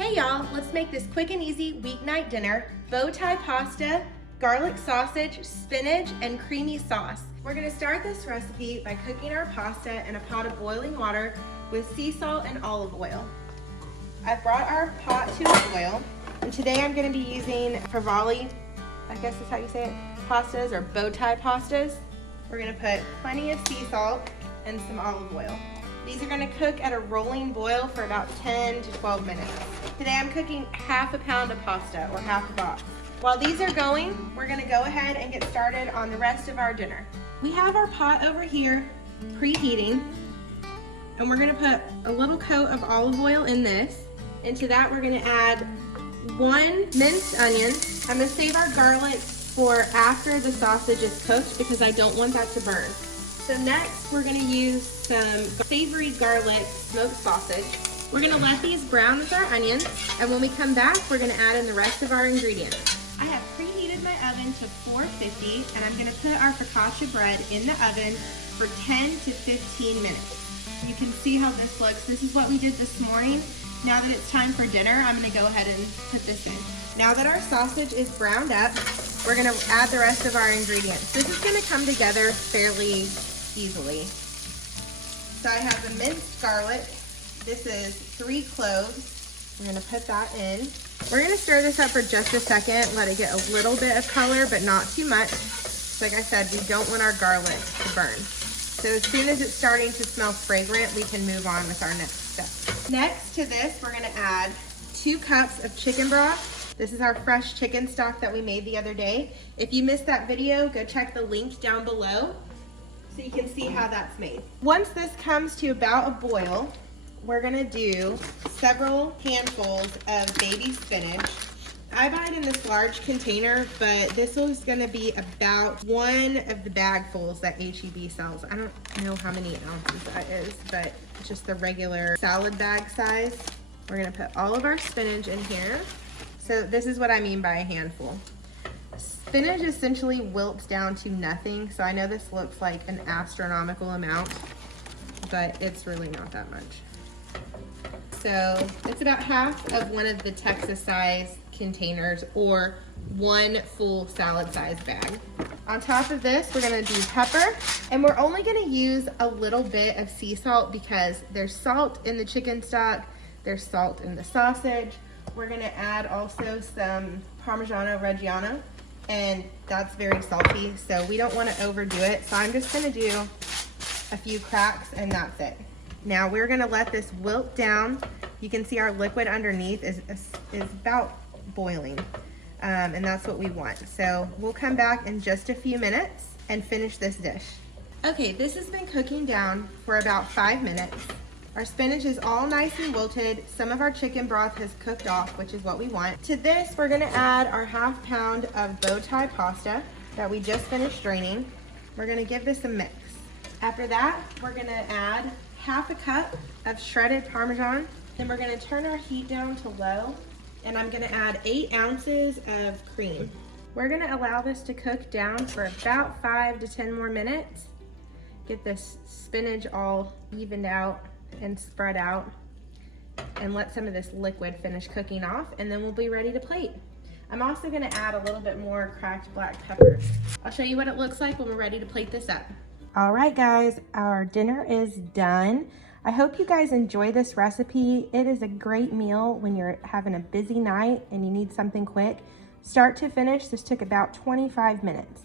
Hey y'all, let's make this quick and easy weeknight dinner. Bow tie pasta, garlic sausage, spinach, and creamy sauce. We're gonna start this recipe by cooking our pasta in a pot of boiling water with sea salt and olive oil. I've brought our pot to a boil, and today I'm gonna be using Favali, I guess is how you say it, pastas or bow tie pastas. We're gonna put plenty of sea salt and some olive oil. These are gonna cook at a rolling boil for about 10 to 12 minutes. Today I'm cooking half a pound of pasta, or half a box. While these are going, we're gonna go ahead and get started on the rest of our dinner. We have our pot over here preheating, and we're gonna put a little coat of olive oil in this. Into that we're gonna add 1 minced onion. I'm gonna save our garlic for after the sausage is cooked because I don't want that to burn. So next we're gonna use some savory garlic smoked sausage. We're gonna let these brown with our onions, and when we come back, we're gonna add in the rest of our ingredients. I have preheated my oven to 450, and I'm gonna put our focaccia bread in the oven for 10 to 15 minutes. You can see how this looks. This is what we did this morning. Now that it's time for dinner, I'm gonna go ahead and put this in. Now that our sausage is browned up, we're gonna add the rest of our ingredients. This is gonna come together fairly easily. So I have the minced garlic. This is 3 cloves. I'm gonna put that in. We're gonna stir this up for just a second, let it get a little bit of color, but not too much. Like I said, we don't want our garlic to burn. So as soon as it's starting to smell fragrant, we can move on with our next step. Next to this, we're gonna add 2 cups of chicken broth. This is our fresh chicken stock that we made the other day. If you missed that video, go check the link down below so you can see how that's made. Once this comes to about a boil, we're gonna do several handfuls of baby spinach. I buy it in this large container, but this is gonna be about 1 of the bagfuls that H-E-B sells. I don't know how many ounces that is, but just the regular salad bag size. We're gonna put all of our spinach in here. So this is what I mean by a handful. Spinach essentially wilts down to nothing, so I know this looks like an astronomical amount, but it's really not that much. So it's about half of one of the Texas size containers, or 1 full salad size bag. On top of this, we're gonna do pepper, and we're only gonna use a little bit of sea salt because there's salt in the chicken stock, there's salt in the sausage. We're gonna add also some Parmigiano Reggiano, and that's very salty, so we don't wanna overdo it. So I'm just gonna do a few cracks and that's it. Now we're gonna let this wilt down. You can see our liquid underneath is about boiling, and that's what we want. So we'll come back in just a few minutes and finish this dish. Okay, this has been cooking down for about 5 minutes. Our spinach is all nice and wilted. Some of our chicken broth has cooked off, which is what we want. To this, we're gonna add our half pound of bow tie pasta that we just finished draining. We're gonna give this a mix. After that, we're gonna add half a cup of shredded Parmesan. Then we're gonna turn our heat down to low, and I'm gonna add 8 ounces of cream. We're gonna allow this to cook down for about 5 to 10 more minutes. Get this spinach all evened out and spread out, and let some of this liquid finish cooking off, and then we'll be ready to plate. I'm also gonna add a little bit more cracked black pepper. I'll show you what it looks like when we're ready to plate this up. All right guys, our dinner is done. I hope you guys enjoy this recipe. It is a great meal when you're having a busy night and you need something quick. Start to finish, this took about 25 minutes.